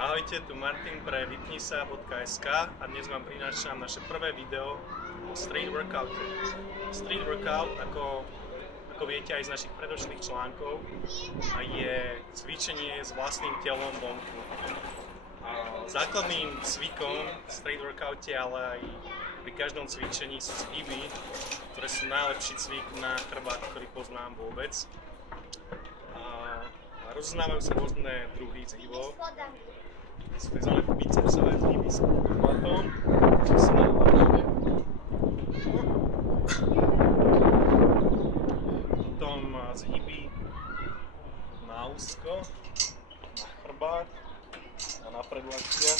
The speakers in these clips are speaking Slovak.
Ahojte, tu Martin pre vypnisa.sk a dnes vám prinášam naše prvé video o street workoute. Street workout, ako viete aj z našich predošlých článkov, je cvičenie s vlastným telom vonku. Základným cvikom v street workoute, ale aj pri každom cvičení sú zhyby, ktoré sú najlepší cvik na chrbát, ktorý poznám vôbec. Rozoznávajú sa rôzne druhy zhybov. Sú tzv. bicepsové zhyby s podklatom, čo sa nahlávame. Potom zhyby na úzko, na chrbát a na predlačia.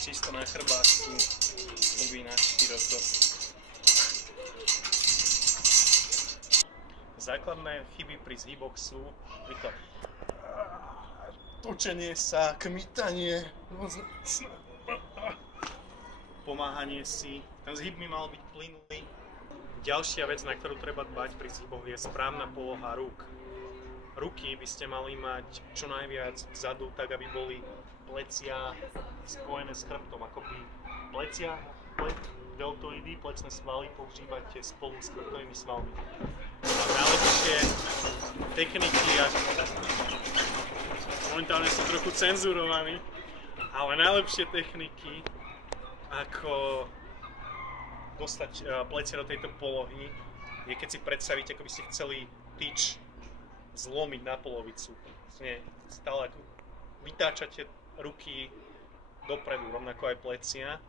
Čisto na chrbát sú zhyby na široko. Základné chyby pri zhyboch sú napríklad točenie sa, kmitanie, pomáhanie si. Ten zhyb by mal byť plynulý. Ďalšia vec, na ktorú treba dbať pri zhyboch, je správna poloha rúk. Ruky by ste mali mať čo najviac vzadu, tak aby boli plecia spojené s chrbtom. Akoby plecia, deltoidy, plecné svaly používate spolu s chrbtovými svalmi. A najlepšie techniky, momentálne sú trochu cenzurovaní, ale najlepšie techniky, ako dostať plecia do tejto polohy, je keď si predstavíte, ako by ste chceli tyč zlomiť na polovicu. Stále ako vytáčate ruky dopredu, rovnako aj plecia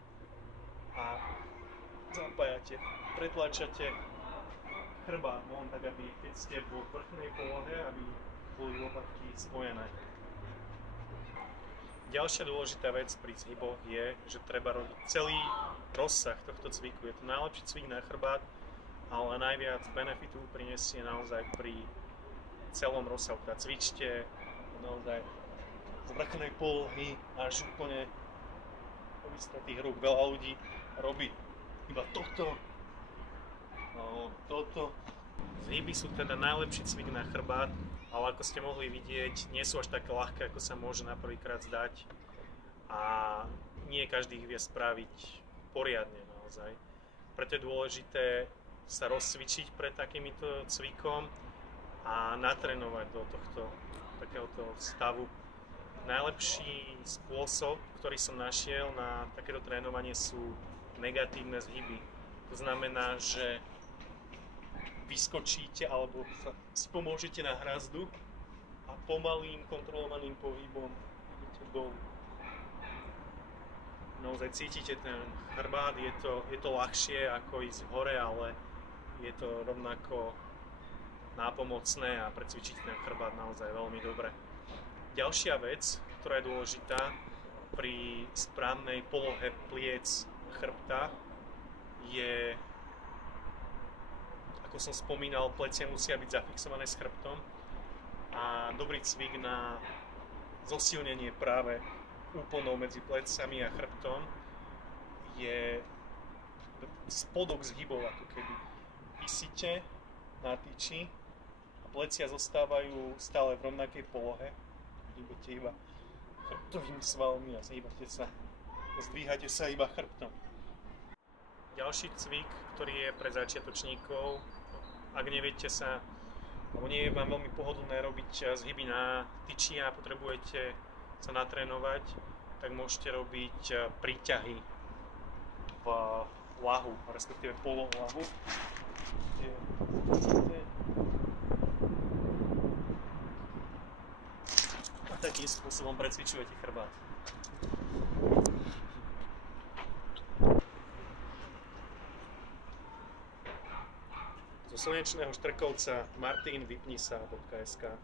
a zapájate, pretlačate chrbát von, tak aby keď ste vo vrchnej polohe, aby boli lopatky spojené. Ďalšia dôležitá vec pri zhyboch je, že treba robiť celý rozsah tohto cviku. Je to najlepší cvik na chrbát, ale najviac benefitu prinesie naozaj pri celom rozsahu. Teda cvičte naozaj z vrchnej polohy až úplne po vystretých rúk. Veľa ľudí robí iba toto. Zhyby sú teda najlepší cvik na chrbát, ale ako ste mohli vidieť, nie sú až také ľahké, ako sa môže na prvýkrát zdať. A nie každý ich vie spraviť poriadne naozaj. Preto je dôležité sa rozcvičiť pred takýmito cvikom a natrénovať do tohto takéhoto stavu. Najlepší spôsob, ktorý som našiel na takéto trénovanie, sú negatívne zhyby. To znamená, že vyskočíte alebo si pomôžete na hrazdu a pomalým kontrolovaným pohybom idete dolu. Naozaj cítite ten chrbát, je to ľahšie ako ísť hore, ale je to rovnako nápomocné a precvičíte ten chrbát naozaj veľmi dobre. Ďalšia vec, ktorá je dôležitá pri správnej polohe pliec chrbta, je, ako som spomínal, plecia musia byť zafixované s chrbtom a dobrý cvik na zosilnenie práve úponov medzi plecami a chrbtom je spodok zhybov, ako keby visíte na tyči a plecia zostávajú stále v rovnakej polohe. Hýbete iba chrbtovými svalmi a zdvíhate sa iba chrbtom. Ďalší cvik, ktorý je pre začiatočníkov, ak neviete sa, alebo nie je vám veľmi pohodlné robiť zhyby na tyči a potrebujete sa natrénovať, tak môžete robiť príťahy v lahu, respektíve pololahu. A takým spôsobom precvičujete chrbát. Zo Slnečného Štrkovca Martin, vypnisa.sk.